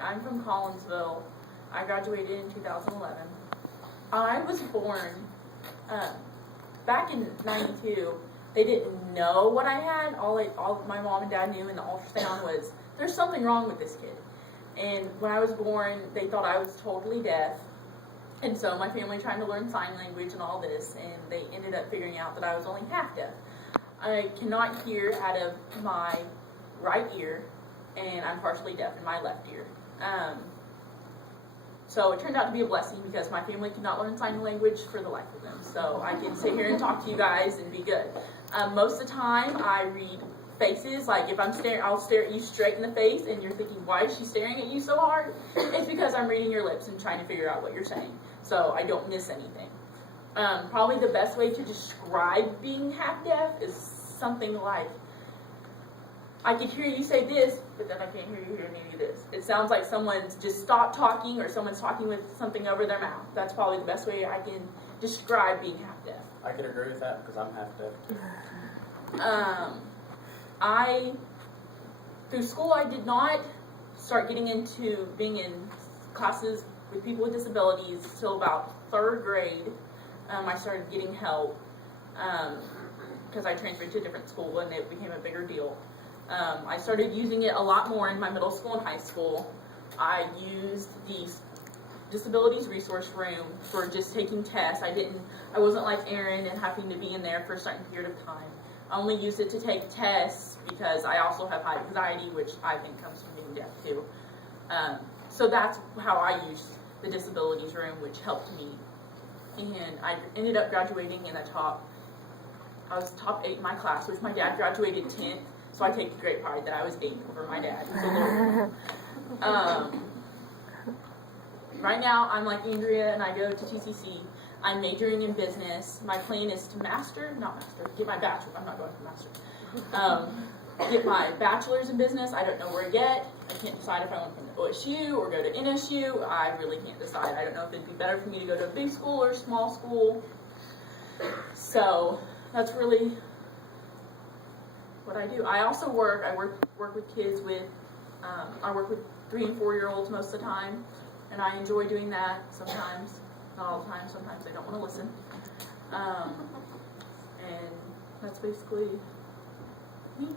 I'm from Collinsville. I graduated in 2011. I was born back in '92. They didn't know what I had. All my mom and dad knew in the ultrasound was there's something wrong with this kid. And when I was born, they thought I was totally deaf. And so my family trying to learn sign language and all this, and they ended up figuring out that I was only half deaf. I cannot hear out of my right ear, and I'm partially deaf in my left ear. So it turned out to be a blessing because my family could not learn sign language for the life of them. So I can sit here and talk to you guys and be good. Most of the time I read faces. Like if I'm staring, I'll stare at you straight in the face and you're thinking, why is she staring at you so hard? It's because I'm reading your lips and trying to figure out what you're saying. So I don't miss anything. Probably the best way to describe being half deaf is something like, I could hear you say this, but then I can't hear you hearing you this. It sounds like someone's just stopped talking or someone's talking with something over their mouth. That's probably the best way I can describe being half deaf. I could agree with that because I'm half deaf. Through school, I did not start getting into being in classes with people with disabilities till about 3rd grade. I started getting help because I transferred to a different school and it became a bigger deal. I started using it a lot more in my middle school and high school. I used the disabilities resource room for just taking tests. I wasn't like Erin and having to be in there for a certain period of time. I only used it to take tests because I also have high anxiety, which I think comes from being deaf too. So that's how I used the disabilities room, which helped me. And I ended up graduating in I was top 8 in my class, which my dad graduated 10th. So I take great pride that I was 8th over my dad. He's a lawyer. Right now, I'm like Andrea, and I go to TCC. I'm majoring in business. My plan is to get my bachelor's. I'm not going for master's. Get my bachelor's in business. I don't know where yet. I can't decide if I want to come to OSU or go to NSU. I really can't decide. I don't know if it'd be better for me to go to a big school or a small school. So that's really what I do. I also work. I work with kids with. I work with 3 and 4-year-olds most of the time, and I enjoy doing that. Sometimes, not all the time. Sometimes they don't want to listen. And that's basically me.